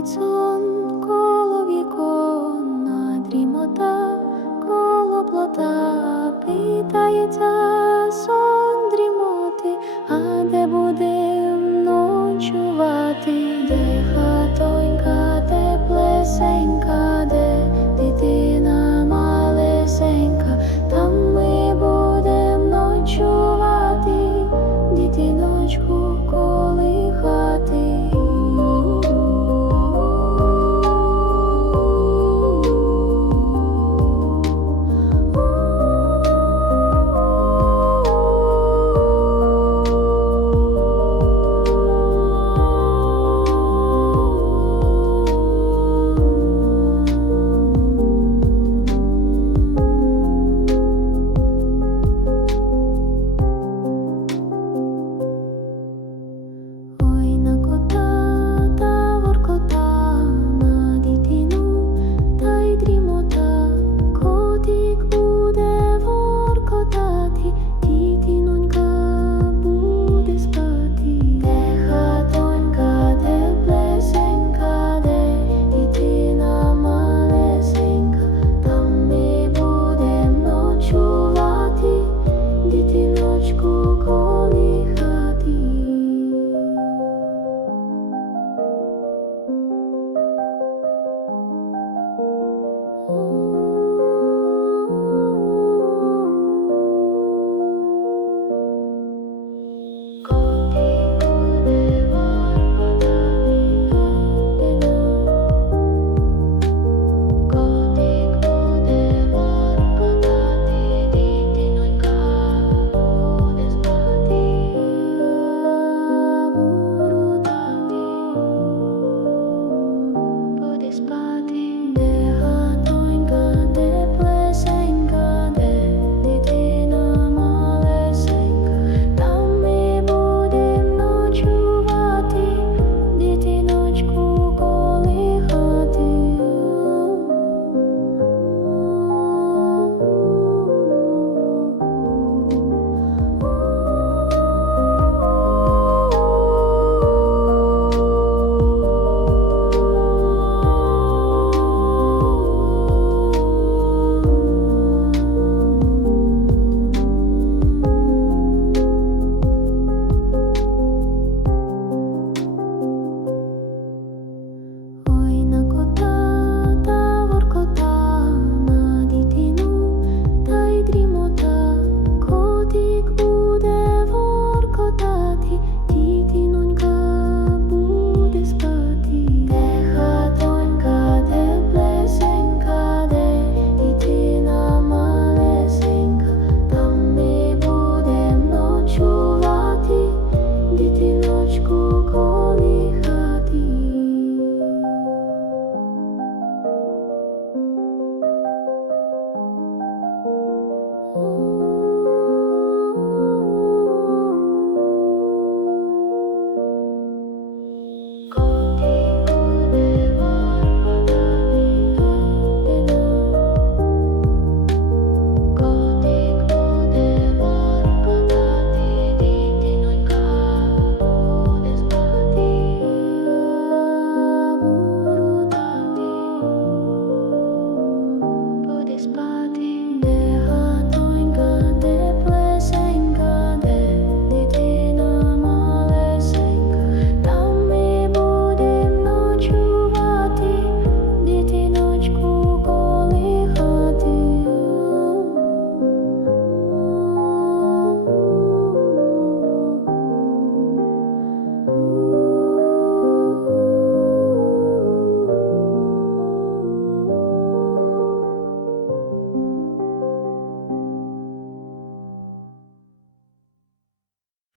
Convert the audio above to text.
Будить сон коло вікон, дрімота коло плота, питається сон.